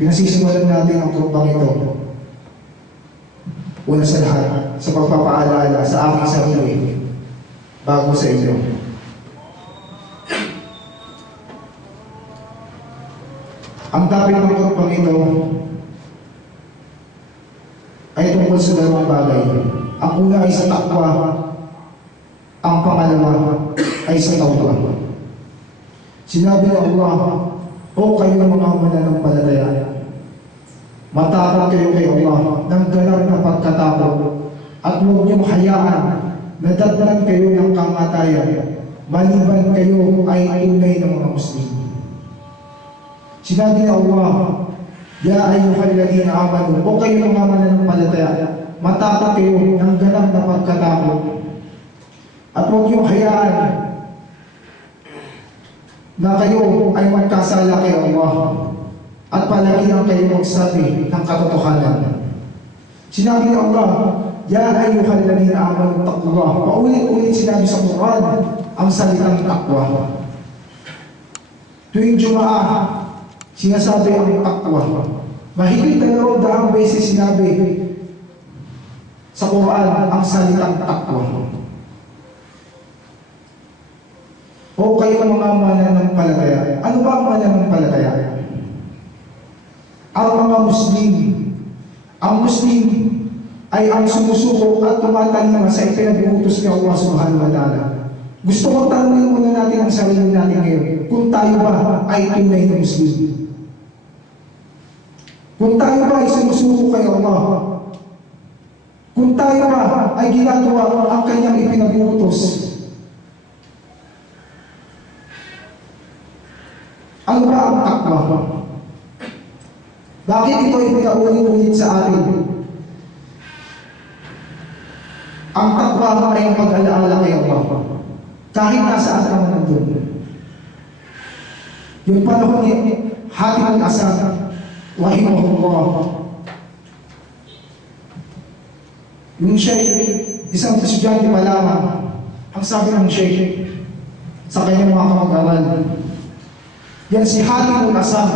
Pinasisimulan natin ang turbang ito. Una sa lahat, sa pagpapaalala sa aking sarili, bago sa inyo. Ang topic ng turbang ito ay tungkol sa dalawang bagay. Ang una ay sa takwa, ang pangalawa ay sa tawba. Sinabi ng Allah, o kayo mga mananampalataya, matakot kayo kay Allah ng ganap na pagkatakot at huwag niyong hayaan na dadlan kayo ng kamatayan maliban kayo ay tunay ng mga Muslim. Sinabi ng Allah, ya ayyuhalladhina amanu, o kayo mga mananampalataya, matakot kayo ng ganap na pagkatakot at huwag niyong hayaan na kayo ay magkasala kay Allah at palagihan kayo magsabi ng katotohanan. Sinabi ni Allah, ya ayyuhalladhina amanu taqullah. Paulit-ulit sinabi sa Quran ang salitang takwa. Tuwing Jumaa, sinasabi ang takwa. Mahigit 200 beses sinabi sa Quran ang salitang takwa. O kayo mga mananampalataya. Ano ba ang mananampalataya? Ang mga Muslim. Ang Muslim ay ang sumusuko at tumatalima sa ipinag-uutos ni Allah subhanahu wa ta'ala. Gusto kong tanungin muna natin ang sarili natin ngayon, kung tayo ba ay tunay na Muslim. Kung tayo ba ay sumusuko kay Allah. Kung tayo ba ay ginagawa ang kanyang ipinag-uutos. Ano ba ang takwa? Bakit ito ay pinaulit-ulit sa atin? Ang takwa ay ang pag-alaala kay Allah. Kahit nasaan ka man nandun. Yung panahon ni Hatim al-Asad, rahimahullah. Yung Sheikh, isang estudyante pa lamang, ang sabi ng Sheikh sa kanyang mga kamag-aral, yan si Hatim al-Asad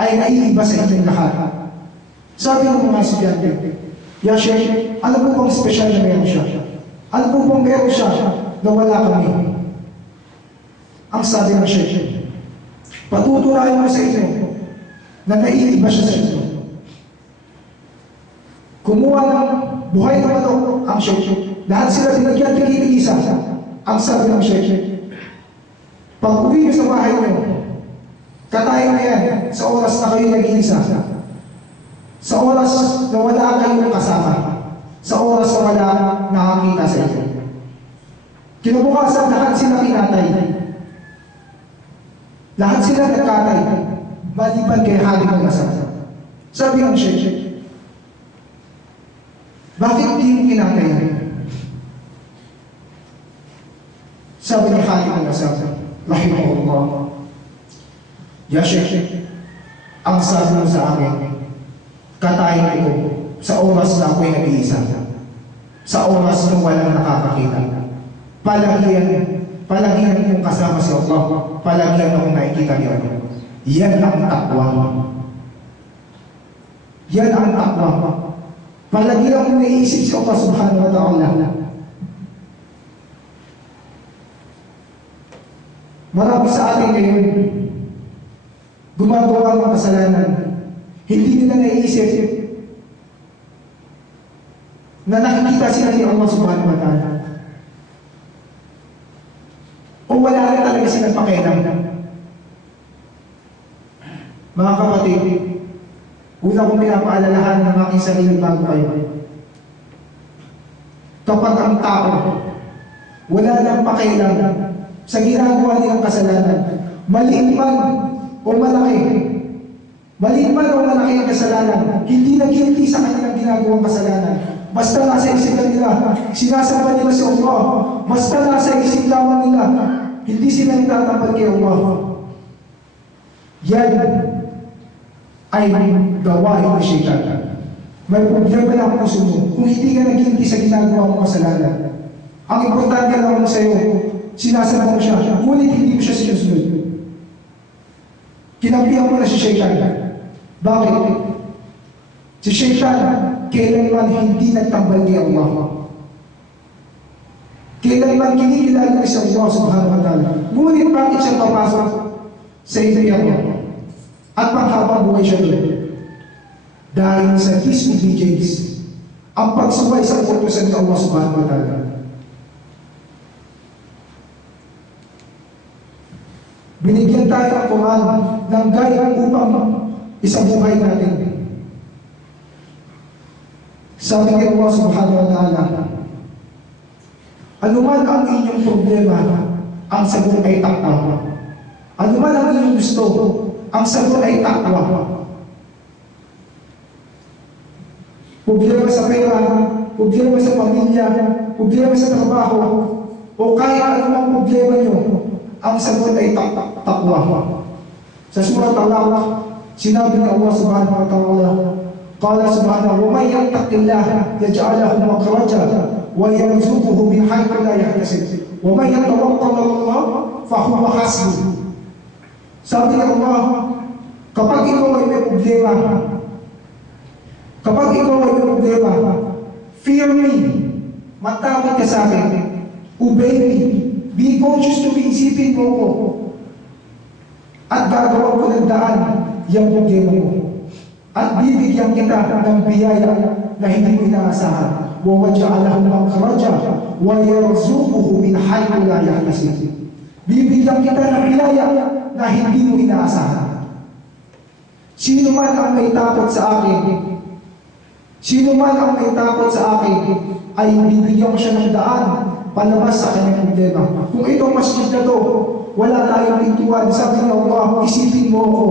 ay naiiba sa inyong lahat. Sabi ng mga estudyante, ya Sheikh, ano po bang special na meron siya? Ano po bang meron siya na wala kami? Ang sabi ng Sheikh, patutunayan mo sa inyo na naiiba siya sa inyo. Kumuha ng buhay na manok ang Sheikh. Lahat sila binagyan tigil-isa. Ang sabi ng Sheikh, pag uwi niyo sa bahay niyo, katayin na yan sa oras na kayo nag-iisa. Sa oras na wala kayong kasama. Sa oras na wala nakakita sa inyo. Kinabukasan, lahat sila pinatay. Lahat sila nagkatay. Maliban kay Hatim al-Asad. Sabi ng Sheikh, bakit hindi mo pinatay? Sabi ni Hatim al-Asad, rahimahullah, ya Sheikh, ang sabi mo sa akin, katayin ko sa oras na ako'y nag-iisa, sa oras na walang nakakakita. Palagihan kong kasama si Allah, palagihan akong nakikita niyo. Yan ang takwa. Yan ang takwa. Palagihan kong naiisip si Allah subhanahu wa ta'ala. Marami sa atin ngayon, gumagawa ng kasalanan, hindi nila naiisip na nakikita sila ni Allah subhanahu wa ta'ala. O wala na talaga silang pakialam. Mga kapatid, una kong pinapaalalahan ng aking sarili bago kayo. Kapag ang tao wala nang pakialam sa ginagawa nilang kasalanan, maliit man o malaki, maliit man o malaki ang kasalanan, hindi nag-guilty sa kanilang ginagawang kasalanan. Basta nasa isipan nila, sinasamba nila si Allah. Basta nasa isip lamang nila, hindi sila nagtatampal kay Allah. Yan ay gawain ng syaitan. May problema na ang puso mo kung hindi ka nag-guilty sa ginagawa mong kasalanan. Ang importante lang sa iyo, sinasamba mo siya, ngunit hindi mo siya sinusunod. Kinampihan mo na si syaitan. Bakit? Si Shaitan, kailanman hindi nagtambal kay Allah. Kailanman kinikilala sa Allah subhanahu wa ta'ala. Ngunit bakit siya papasok sa impyerno? At panghabang buhay siya doon? Dahil sa disobedience, ang pagsubay sa utusan ng Allah subhanahu wa ta'ala. Binigyan tayo ng Quran ng guide upang isabuhay natin. Sabi ng Allah subhanahu wa ta'ala, anuman ang inyong problema, ang sagot ay takwa. Anuman ang inyong gusto, ang sagot ay takwa. Problema sa pera, problema sa pamilya, problema sa trabaho, o kahit anumang problema nyo, ang sagot ay takwa. Sa Surah Al-Alaq, sinabi ng Allah subhanahu wa ta'ala, qala subhanahu wa man yattaqillaha yaj'al lahu makhraja wa yarzuquhu min haythu la yahtasib wa man yatawakkal 'ala Allah fa huwa hasbuh. Sabi ng Allah, kapag ikaw ay may problema, fear me, matakot ka sa akin, obey me, be conscious to me, isipin mo ko, at gagawa ko ng daan yung problema mo. At bibigyan kita ng biyaya na hindi mo inaasahan. وَوَجَعَلَهُ مَخْرَجًا وَيَرْزُقُهُ مِنْ حَيْثُ لَا يَحْتَسِبُ. Bibigyan kita ng biyaya na hindi mo inaasahan. Sino man ang may takot sa akin, ay bibigyan ko siya ng daan palabas sa kanyang problema. Kung itong masjid na to, wala tayong pintuan, sabi ng Allah, isipin mo ako,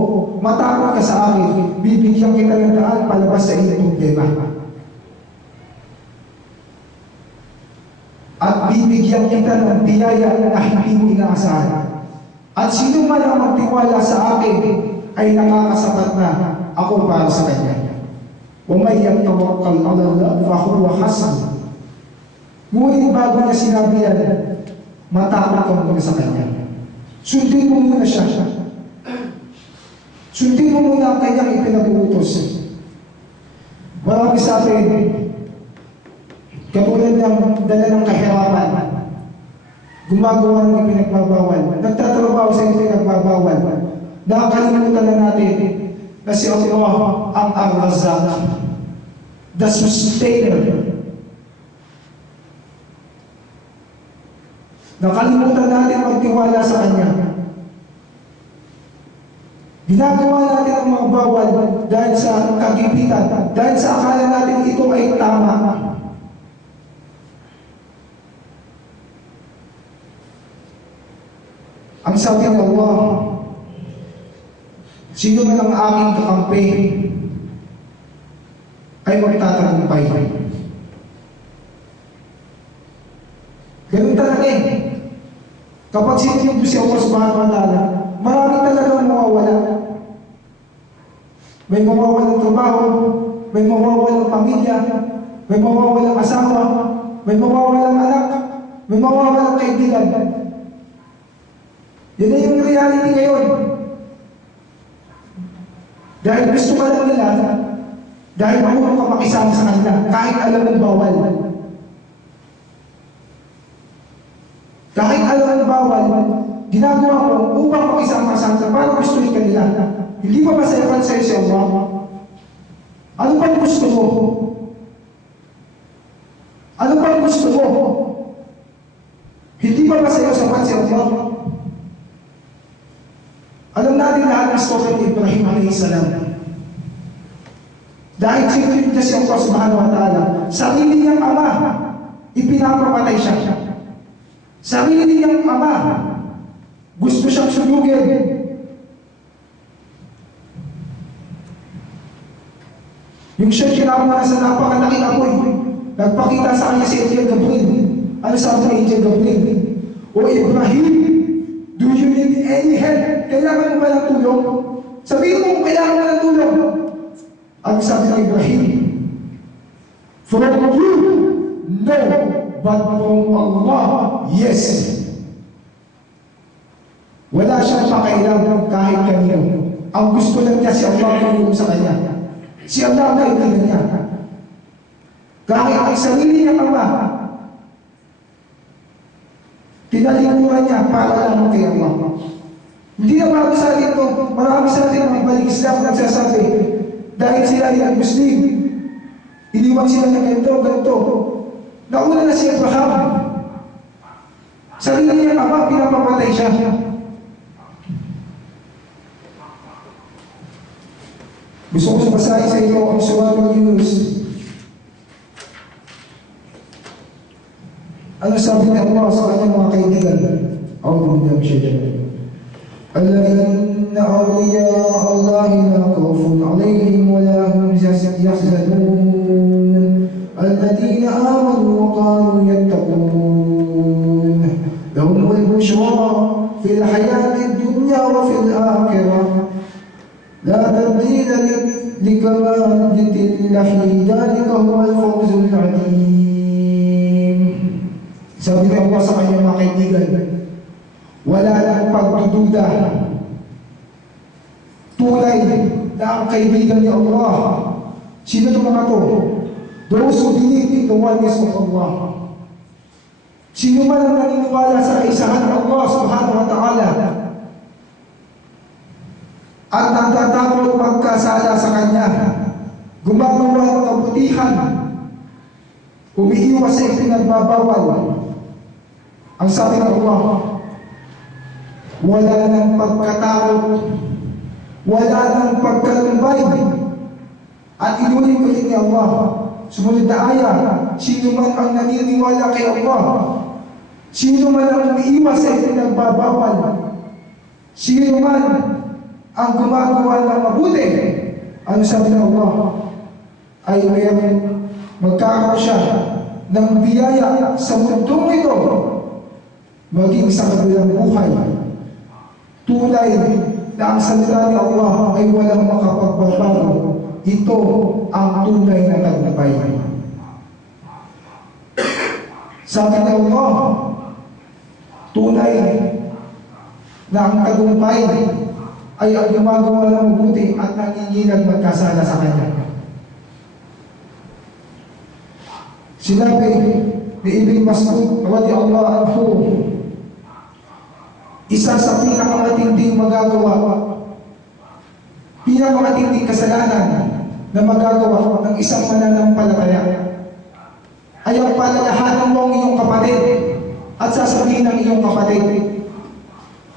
matakot ka sa akin, bibigyan kita ng daan palabas sa iyong problema. At bibigyan kita ng biyaya na hindi mo inaasahan. At sino man ang magtiwala sa akin, ay nakakasapat na ako para sa kanya. وَمَنْ يَتَوَكَّلْ عَلَى اللَّهِ فَهُوَ حَسْبُهُ. Ngunit bago niya sinabi yan, matakot ka muna sa kanya. Sundin mo muna siya. Sundin mo muna ang kanyang ipinag-uutos. Marami sa atin, katulad ng dala ng kahirapan, gumagawa ng ipinagbabawal, nagtatrabaho sa ipinagbabawal, nakakalimutan na natin na si Allah ang Ar-Razzaq, the sustainer. Nakalimutan natin magtiwala sa Kanya. Ginagawa natin ang mga bawal dahil sa kagipitan, dahil sa akala natin ito ay tama. Ang sabi ng Allah, sino man ang aking kakampi ay magtatagumpay. Ganun talaga eh. Kapag sinunod si Allah subhanahu wa ta'ala, marami talagang mawawala. May mawawalang trabaho, may mawawalang pamilya, may mawawalang asawa, may mawawalang anak, may mawawalang kaibigan. Yan na yung reality ngayon. Dahil gusto ka lang nila, dahil marunong ka makisama sa kanila, kahit alam mong bawal. Kahit alam mong bawal, ginagawa ko upang makisama sa kanila, para gustuhin ka nila. Hindi pa masayakan sa'yo si Allah. Ano bang gusto mo? Ano bang gusto mo? Hindi pa masayaw sa si Allah. Alam natin lahat ng story ni Ibrahim a.s. Dahil sinunod niya si Allah subhanahu wa ta'ala, sarili niyang ama, ipinapapatay siya. Sarili niyang ama, gusto siyang sunugin. Yung siya kinakuha sa napakalaking apoy, nagpakita sa kanya si Angel Gabriel. Ano sabi ng Angel Gabriel? O Ibrahim, do you need any help? Kailangan mo ba ng tulong? Sabihin mo kung kailangan mo ng tulong. Ano sabi ng Ibrahim? From you, no. But from Allah, yes. Wala siyang pakailangan kahit kanino. Ang gusto lang niya si Allah tumulong sa kanya. Si Allah ang kaibigan niya. Kahit ang sarili niya ama, tinalikuran niya para lang kay Allah. Hindi na bago sa atin ito. Marami sa atin ang balik Islam nagsasabi dahil sila ay Muslim. Iniwan sila ng ganito. Nauna na si Abraham. Sarili niya ama, pinapapatay siya. Gusto ko basahin sa iyo ang Surah Al-Yunus. Ano sabi ni Allah sa kanyang mga kaibigan? A'udhu billahi minash shaitanir rajim. Ala inna awliya Allahi la khawfun 'alayhim wa la hum yahzanun. Alladhina amanu wa qalu yattaqun. Lahumul bushra fil hayatid dunya wa fil akhirah. La tabdila likalimatillah, dhalika huwal fawzul 'azim. Sabi ng Allah sa kanyang mga kaibigan, wala lang pagdududa. Tunay na ang kaibigan ni Allah. Sino itong mga to? Those who believe in the oneness of Allah. Sino man ang naniniwala sa kaisahan ng Allah subhanahu wa ta'ala at nagtatakot magkasala sa Kanya, gumagawa ng kabutihan, umiiwas sa ipinagbabawal. Ang sabi ng Allah, wala nang pagkatakot, wala nang pagkalumbay. At inulit ulit ni Allah, sumunod na aya, sino man ang naniniwala kay Allah, sino man ang umiiwas sa ipinagbabawal, sino man ang gumagawa ng mabuti, ano sabi ng Allah, ay magkakaroon siya ng biyaya sa mundong ito, maging sa kabilang buhay. Tunay na ang salita ni Allah ay walang makapagbabago. Ito ang tunay na tagumpay. Sabi ng Allah, tunay na ang tagumpay ay ang gumagawa ng mabuti at nangingilag magkasala sa Kanya. Sinabi ni Ibn Mas'ud radhiyallahu anhu, isa sa pinakamatinding pinakamatinding kasalanan na magagawa ng isang mananampalataya ay ang palalahanan mo ang iyong kapatid at sasabihin ng iyong kapatid,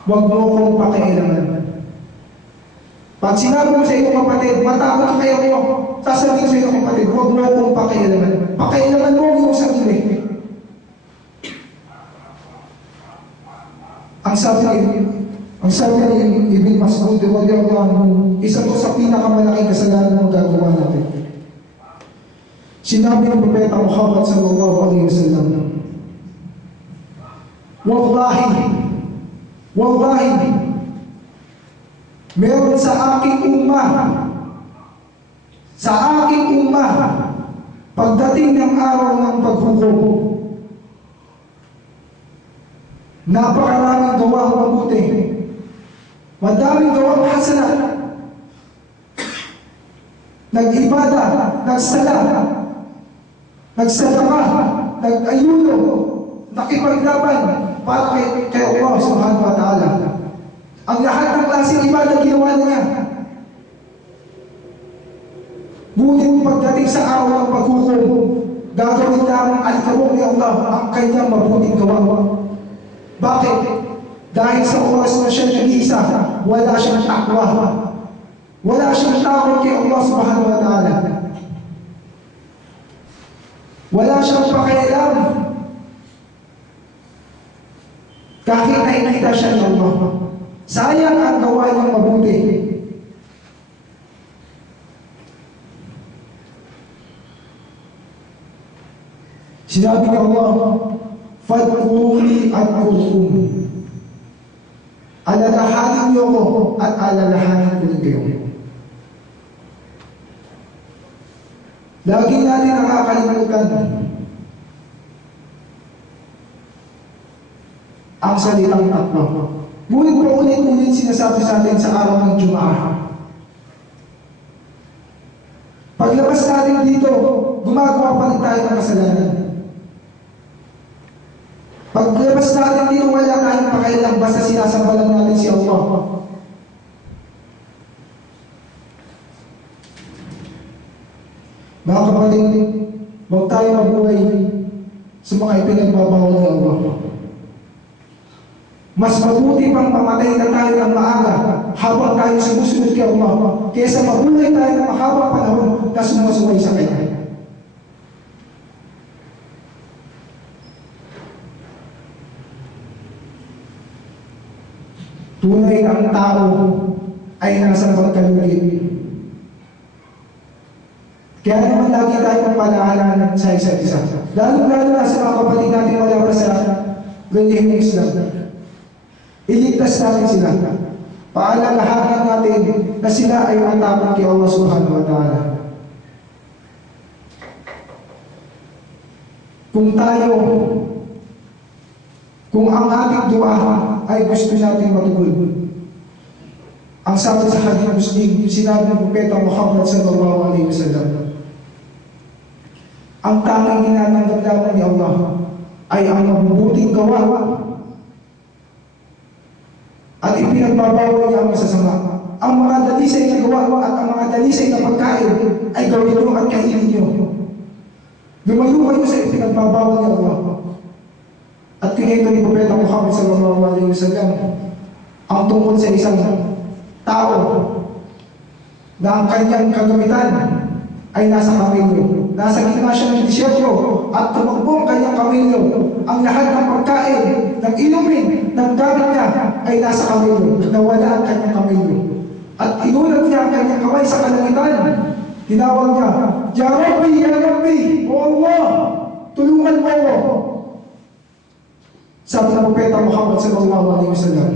huwag mo kong pakialaman. Pag sinabi mo sa iyong kapatid, matakot ka kayo mo, sasabihin sa iyong kapatid, huwag mo kong pakialaman. Pakialaman mo ang iyong sarili. Ang sabi ni Ibn Mas'ud radhiyallahu anhu, isa to sa pinakamalaking kasalanan na magagawa natin. Sinabi ng Propeta Muhammad sallallahu alaihi wasallam, Wallahi, meron sa aking ummah, pagdating ng araw ng paghukom, napakaraming gawang mabuti, madaming gawang hasana, nag-ibada, nagsala, nagsadaka, nag-ayuno, nakipaglaban para kay Allah subhanahu wa ta'ala. Ang lahat ng klaseng ibada ginawa niya. Ngunit pagdating sa araw ng paghukom, gagawin na ang alikabok ni Allah ang kanyang mabuting gawa. Bakit? Dahil sa oras na siya nag-iisa, wala siyang takwa. Wala siyang takot kay Allah subhanahu wa ta'ala. Wala siyang pakialam. Kahit nakikita siya ng Allah. Sayang ang gawa niyang mabuti. Sinabi ni Allah, fad'uni ad'ukum. Alalahanin niyo ko at alalahanin ko rin kayo. Lagi natin nakakalimutan ang salitang takwa. Ngunit paulit-ulit sinasabi sa atin sa araw ng Jumaah. Paglabas natin dito, gumagawa pa rin tayo ng kasalanan. Paglabas natin dito, wala tayong pakailang basta sinasamba lang natin si Allah. Mga kapatid, huwag tayo mabuhay sa mga ipinagbabawal ng Allah. Mas mabuti pang mamatay na tayo ng maaga habang tayo sumusunod kay Allah kaysa mabuhay tayo ng mahabang panahon na sumusuway sa Kanya. Tunay ang tao ay nasa pagkalulit. Kaya naman lagi tayo magpalaanan sa isa't isa. Lalo-lalo na sa mga kapatid natin wala pa sa relihiyong Islam. Iligtas natin sila. Paalalahanan natin na sila ay matakot kay Allah Subhanahu wa Ta'ala. Kung ang ating dua ay gusto natin matugon, ang sabi sa hadith Muslim, sinabi ng Propeta Muhammad sallallahu alaihi wasallam, ang tanging tinatanggap lamang ni Allah ay ang mabubuting gawa at ipinagbabawal niya ang masasama. Ang mga dalisay na gawa at ang mga dalisay na pagkain ay gawin niyo at kainin niyo. Lumayo kayo sa ipinagbabawal ni Allah. At tinito ni Propeta Muhammad sallallahu alaihi wasallam ang tungkol sa isang tao na ang kanyang kagamitan ay nasa kamilyo. Nasa gitna siya ng disyerto at tumakbo ang kanyang kamilyo. Ang lahat ng pagkain, ng inumin, ng gamit niya ay nasa kamilyo. Nawala ang kanyang kamilyo. At inulat niya ang kanyang kamay sa kalangitan. Tinawag niya, Ya Rabbi, Ya Rabbi, O Allah, tulungan mo ako. Sabi ng Propeta Muhammad sallallahu alaihi wasallam,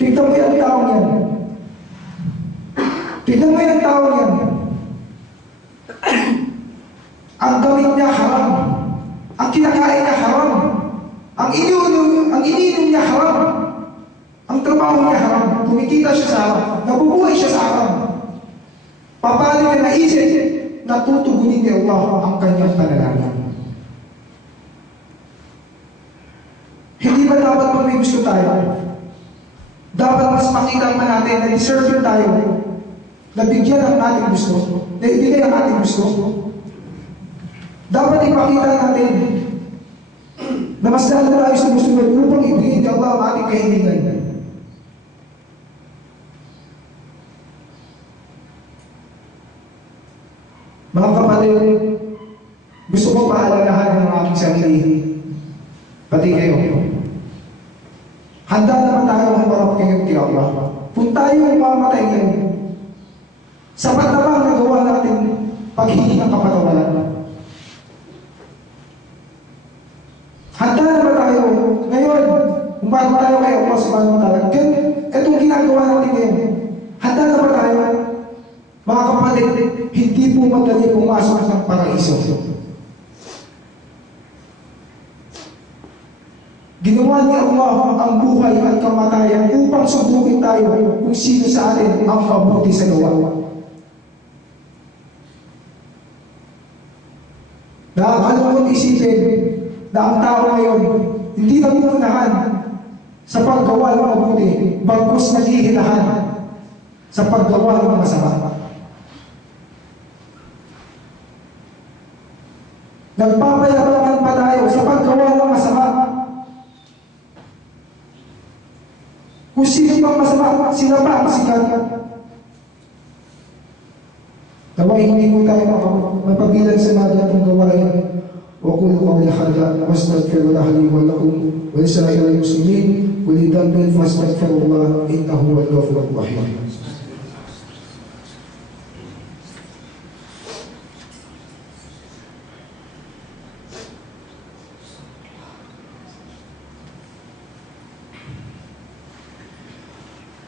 tignan mo yung tao niyan. Tignan mo yung tao niyan. Ang gamit niya haram. Ang kinakain niya haram. Ang ininom niya haram. Ang trabaho niya haram. Kumikita siya sa haram. Nabubuhay siya sa haram. Paano niya naisip na tutugunin ni Allah ang kanyang panalangin? Hindi ba dapat pag may gusto tayo? Dapat mas makita pa natin na deserve tayo. Nabigyan ang ating gusto. Naibigay ang ating gusto. Dapat ipakita natin na mas lalo tayo sumusunod upang ibigay ni Allah ang ating kahilingan. Mga kapatid, gusto ko paalalahan ng aking sarili, pati kayo. Handa naman tayo humarap ngayon kay Allah. Kung tayo ay mamatay ngayon, sapat na ba ang nagawa natin paghingi ng kapatawaran? Handa na ba tayo ngayon, bago tayo kay Allah subhanahu wa ta'ala? Itong ginagawa natin ngayon, handa na ba tayo? Mga kapatid, hindi po madali pumasok ng paraiso. Ginawa ni Allah ang buhay at kamatayan upang subukin tayo kung sino sa atin ang mabuti sa gawa. Nakakalungkot isipin na ang tao ngayon hindi nangungunahan sa paggawa ng mabuti, bagkus naghihilahan sa paggawa ng masama. Nagpapayabangan pa tayo sa paggawa ng masama. Kung sino pang masama, sila pa ang sikat. Naway hindi po tayo mapabilang sa mga datang gawain. وَقُلُوا قَوْلَ هَذَا وَاسْتَغْفِرُ لَهُ لِي وَلَكُمْ وَلِسَائِرِ الْمُسْلِمِينَ وَلِذَنبِهِمْ فَاسْتَغْفِرُوا اللَّهَ إِنَّهُ هُوَ الْغَفُورُ الرَّحِيمُ.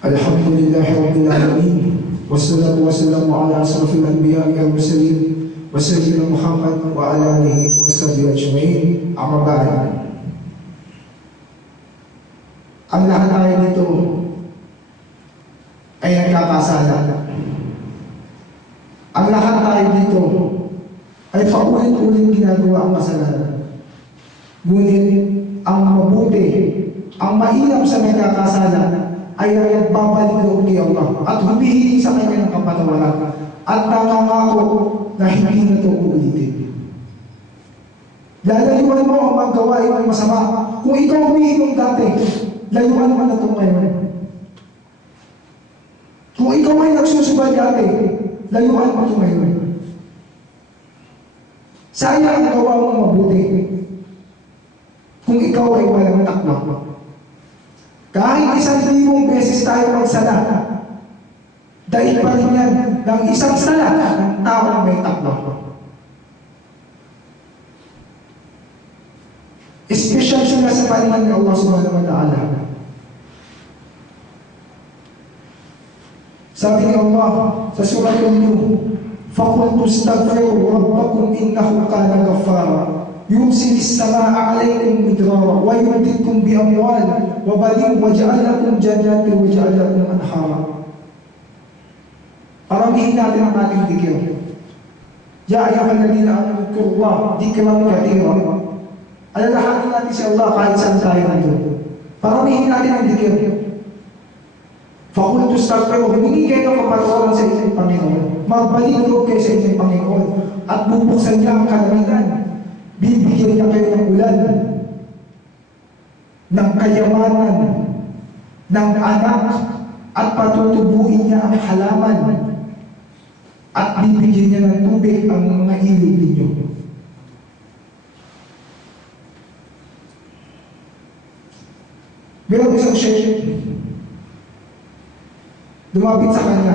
Alhamdulillahi Rabbil Alamin, wassalatu wassalamu ala asrafil anbiya'i wal mursalin wa sayyidina Muhammad wa ala alihi wa sahbihi ajma'in. Amma ba'd. ang lahat tayo dito ay nagkakasala. Ang lahat tayo dito ay paulit-ulit ginagawa ang kasalanan. Ngunit ang mabuti, ang mainam sa nagkakasala ay nagbabalik loob kay Allah at humihiling sa Kanya ng kapatawaran at nangangako na hindi na ito uulitin. Lalayuan mo ang mga gawain ng masama. Kung ikaw umiinom dati, layuan mo na ito ngayon. Kung ikaw ay nagsusubad dati, layuan mo ito ngayon. Sayang ang gawa mo mabuti kung ikaw ay walang takwa. Kahit 1,000 beses tayo magsala, dahil pa rin yan ng isang sala ng taong may takwa. Espesyal sila sa paningin ng Allah subhanahu wa ta'ala. Sabi ni Allah sa surah An-Nur, فَقُلْتُ اسْتَغْفِرُوا رَبَّكُمْ إِنَّهُ كَانَ غَفَّارًا يُرْسِلِ السَّمَاءَ عَلَيْكُمْ مِدْرَارًا وَيُمْدِدْكُمْ بِأَمْوَالٍ وَبَنِينَ وَيَجْعَلْ لَكُمْ جَنَّاتٍ وَيَجْعَلْ لَكُمْ أَنْهَارًا. Paramihin natin ang ating dikir. Ya ayyuhalladhina amanu dhkurullaha dhikran katsira. Alalahanin natin si Allah kahit saan tayo nandun. Paramihin natin ang dikir. Fakultu stagfero, humingi kayo ng kapatawaran sa inyong Panginoon. Magbalik loob kayo sa inyong Panginoon at bubuksan niya ang kalamitan. Bibigyan niya kayo ng ulan, ng kayamanan, ng anak, at patutubuin niya ang halaman at bibigyan niya ng tubig ang mga ilog ninyo. Meron isang sheikh, lumapit sa kanya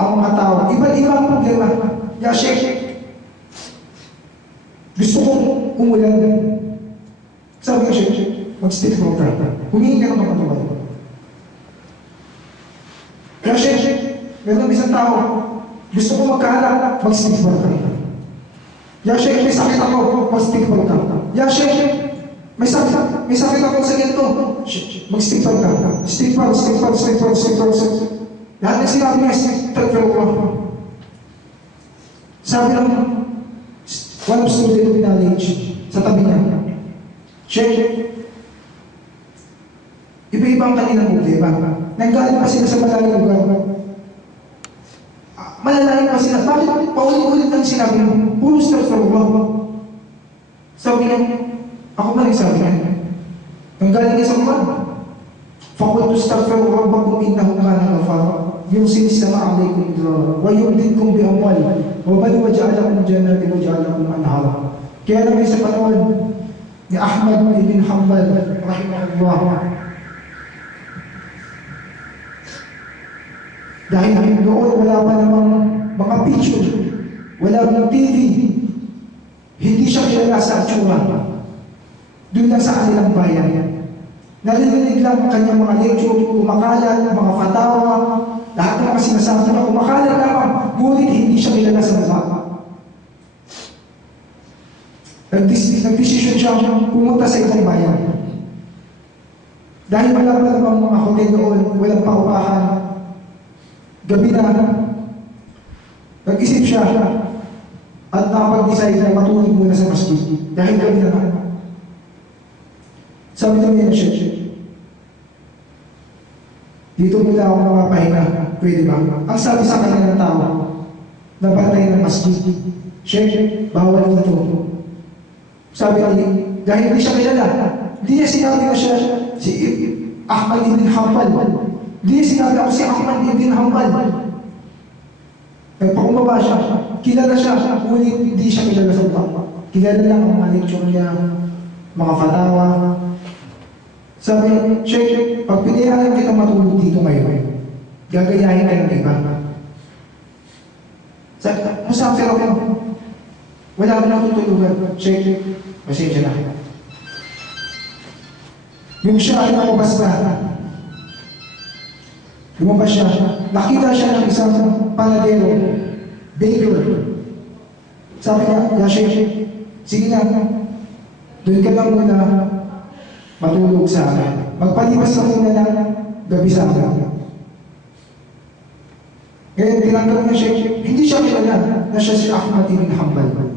ang mga tao. Iba-ibang problema. Ya sheikh, gusto kong umulan. Sabi ng sheikh, mag-stick from ka. Humingi ka ng kapatawaran. Ya sheikh, meron isang tao, gusto ko magkahala, mag-stick from ka. Ya sheikh, may sakit ako, mag-stick from ka. Ya sheikh, may sakit ako sa ganito. Mag-stick from ka. Stick from. Lahat na sinabi niya, stick from. Sabi ng one student of knowledge sa tabi niya, sheikh, iba-iba ang kanilang problema. Nanggaling pa sila sa malaking lugar. Malalaking pa sila. Bakit paulit-ulit ang sinabi mo? Puro astaghfirullah. Sabi niya, ako ba nagsabi niya? Nanggaling niya sa umaga. فَقُلْتُ اسْتَغْفِرُوا رَبَّكُمْ إِنَّهُ كَانَ غَفَّارًا يُرْسِلِ السَّمَاءَ عَلَيْكُمْ مِدْرَارًا وَيُمْدِدْكُمْ بِأَمْوَالٍ وَبَنِينَ وَيَجْعَلْ لَكُمْ جَنَّاتٍ وَيَجْعَلْ لَكُمْ أَنْهَارًا. Kaya naman sa panahon ni Ahmad ibn Hanbal rahimahullah, dahil doon wala pa namang mga picture, wala ng TV, hindi siya kilala sa atsura. Doon lang sa kanilang bayan. Narinig lang ang kanyang mga lecture, kumakalat, mga fatawa, lahat ng mga sinasabi na kumakalat lamang, ngunit hindi siya kilala sa baba. Nag-decision siya pumunta sa ibang bayan. Dahil wala pa namang mga hotel noon, walang paupahan, gabi na, nag-isip siya at nakapag-decide na matulog muna sa masjid dahil gabi na. Sabi naman niya, sheikh, dito mula ako mapapahinga, pwede ba? Ang sabi sa kanya ng tao, nabatay ng masjid, sheikh, bawal dito. Sabi niya, dahil hindi siya kilala, hindi niya sinabi na siya si Ahmad ibn Hanbal. Hindi niya sinabi ako si Ahmad ibn Hanbal. Nagpakumbaba siya, kilala siya, ngunit hindi siya kilala sa tao. Kilala lang ang mga lecture niya, mga fatawa. Sabi niya, sheikh, pag pinayaran kita matulog dito ngayon, gagayahin ka ng iba. Sabi, musafir ako. Wala ka nang tutulugan. Sheikh, pasensya na. Yung siya ay lumabas siya. Nakita siya ng isang panadero, baker. Sabi niya, ya sheikh, sige na, doon ka lang muna matulog sa akin. Magpalipas na muna ng gabi sa akin. Ngayon, tinanggap niya siya, hindi siya kilala na siya si Ahmad ibn Hanbal.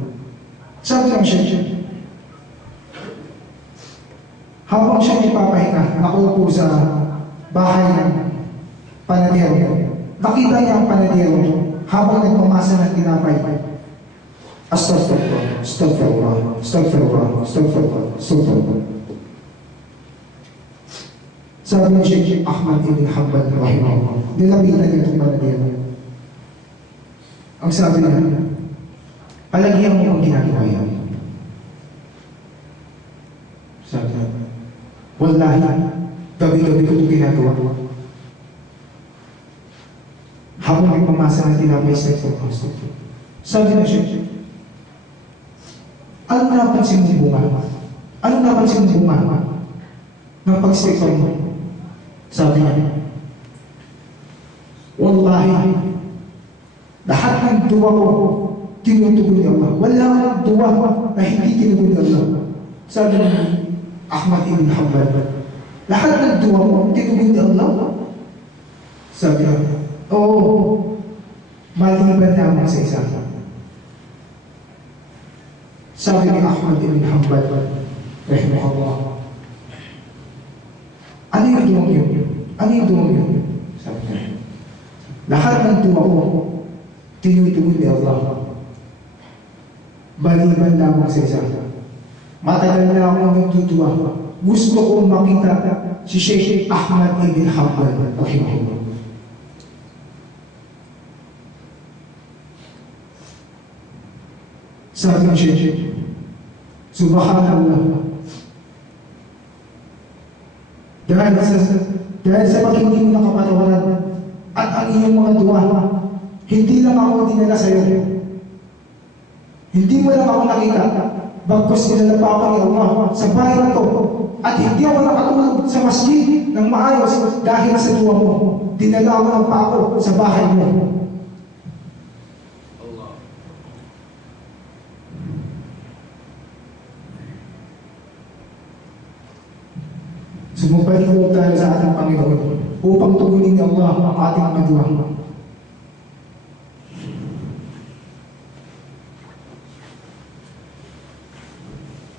Sabi lang siya, habang siya ipapahinga, nakaupo sa bahay ng panadero. Nakita niya ang panadero habang nagmamasa ng tinapay. Astaghfirullah, astaghfirullah, astaghfirullah, astaghfirullah, astaghfirullah. Sabi ni Sheikh Ahmad ibn Hanbal rahimahullah, nilapitan niya itong panadero. Ang sabi niya, palagyan mo ang ginagawa yan. Sabi niya, wallahi, gabi-gabi ko itong ginagawa. Habang may pamasa ng tinapay sa ito. Sabi niya siya, anong napansin mong bunga? Anong napansin mong bunga ng pag-stepper mo? Sabi niya, wallahi, lahat ng duwa ko, tinutugon ni Allah. Walang duwa na hindi tinugon ni Allah. Sabi ni Ahmad ibn Hanbal, lahat ng duwa mo, tinugon ni Allah. Sabi niya, oo, maliban lamang sa isa. Sabi ni Ahmad ibn Hanbal, rahimahullah, ano yung duwang yun? Ano yung duwang yun? Sabi niya, lahat ng duwa ko, tinutugon ni Allah. Maliban lamang sa isa. Matagal na ako nagtutuwa. Gusto kong makita si Sheikh Ahmad ibn Hanbal rahimahullah. Sabi ni Sheikh, Subhanallah. Dahil sa pag-hindi mo nakapatawaran at ang iyong mga duwa, hindi lang ako dinala sa iyo. Hindi mo lang ako nakita. Bagkus dinala pa ako ni Allah sa bahay na to. At hindi ako nakatulog sa masjid ng maayos dahil sa duwa mo. Dinala ako ng pako sa bahay mo. Allah. Sumubalik mo tayo sa ating Panginoon upang tugunin ni Allah ang ating mga duwa.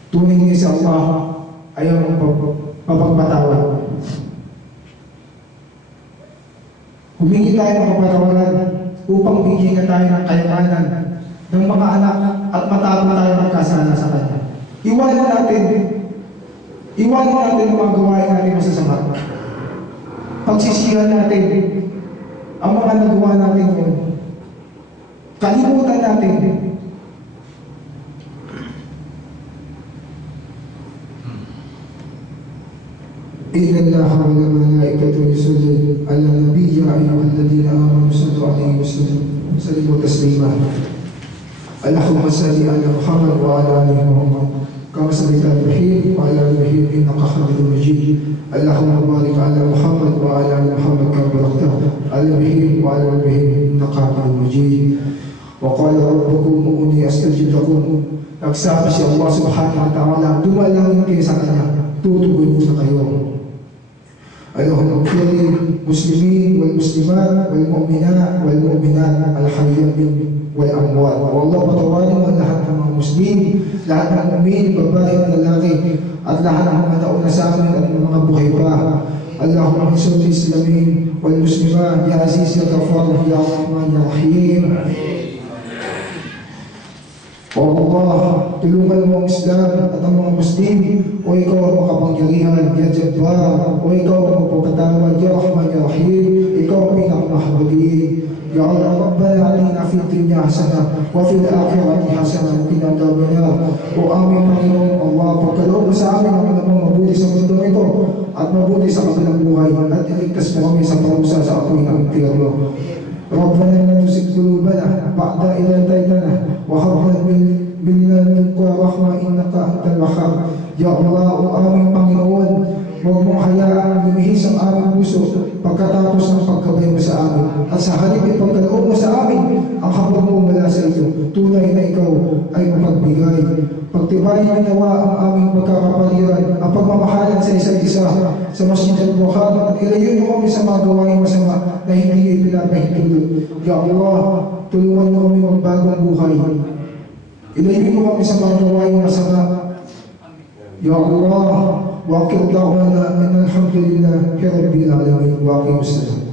Tunay niya sa Allah, ayaw mong papagpatawad. Humingi tayo ng papatawaran upang bigyan tayo ng kayamanan ng mga anak at matapos tayo magkasala sa Kanya. Iwanan natin ang mga gawain natin masasama. Pagsisihan natin ang mga nagawa natin yun. Kalimutan natin. إن الله وملائكته يصلون على النبي يا أيها الذين آمنوا صلوا عليه وسلموا تسليما اللهم صل على محمد وعلى آل محمد كما صليت على إبراهيم وعلى آل إبراهيم إنك حميد مجيد اللهم بارك على محمد وعلى آل محمد كما باركت على إبراهيم وعلى آل إبراهيم إنك حميد مجيد وقال ربكم ادعوني أستجب لكم. Nagsabi si Allah subhanahu wa ta'ala, dumalangin kayo sa Kanya, tutugon mo na kayo. اللهم اغفر للمسلمين والمسلمات والمؤمنات والمؤمنات الحيين والأموات. والله patawarin mo lahat ng mga Muslim, lahat ng mu'min, babae at lalaki, at lahat ng mga nauna sa amin at mga buhay pa. Allahumma ansur al-Islamin wal-Muslimat ya Aziz ya Ghaffar ya Rahman ya Rahim. O Allah, tulungan mo ang Islam at ang mga Muslim. O ikaw ang makapangyarihan, ya Jabbar. O ikaw ang magpapatawad, ya Rahman ya Rahim. Ikaw ang pinakamahabagin. Ya Allah, Rabbana atina fid dunya hasanah wa fil akhirati hasanah wa qina adhaban nar. O aming Panginoon Allah, pagkaloob mo sa amin ang anumang mabuti sa mundo ito at mabuti sa kabilang buhay at iligtas mo kami sa parusa sa apoy ng impyerno. ربنا لا تزغ قلوبنا بعد إذ هديتنا وهب لنا من لدنك رحمة إنك أنت الوهاب. Ya Allah, o aming Panginoon, huwag mong hayaang lumihis ang aming puso pagkatapos ng pagkabay mo sa amin. At sa halip ay pagkaloob mo sa amin ang habag mo mula sa iyo. Tunay na ikaw ay mapagbigay. Pagtibayin niyo nawa ang aming pagkakapaliran, ang pagmamahalan sa isa't isa sa Masjid al-Bukhari at ilayo niyo kami sa mga gawain masama na hindi ipinapahintulot. Ya Allah, tulungan niyo kami magbagong buhay. Ilayo niyo kami sa mga gawain masama. Ya Allah, waqil da'wana min alhamdulillah rabbil alamin wa aqimus salam.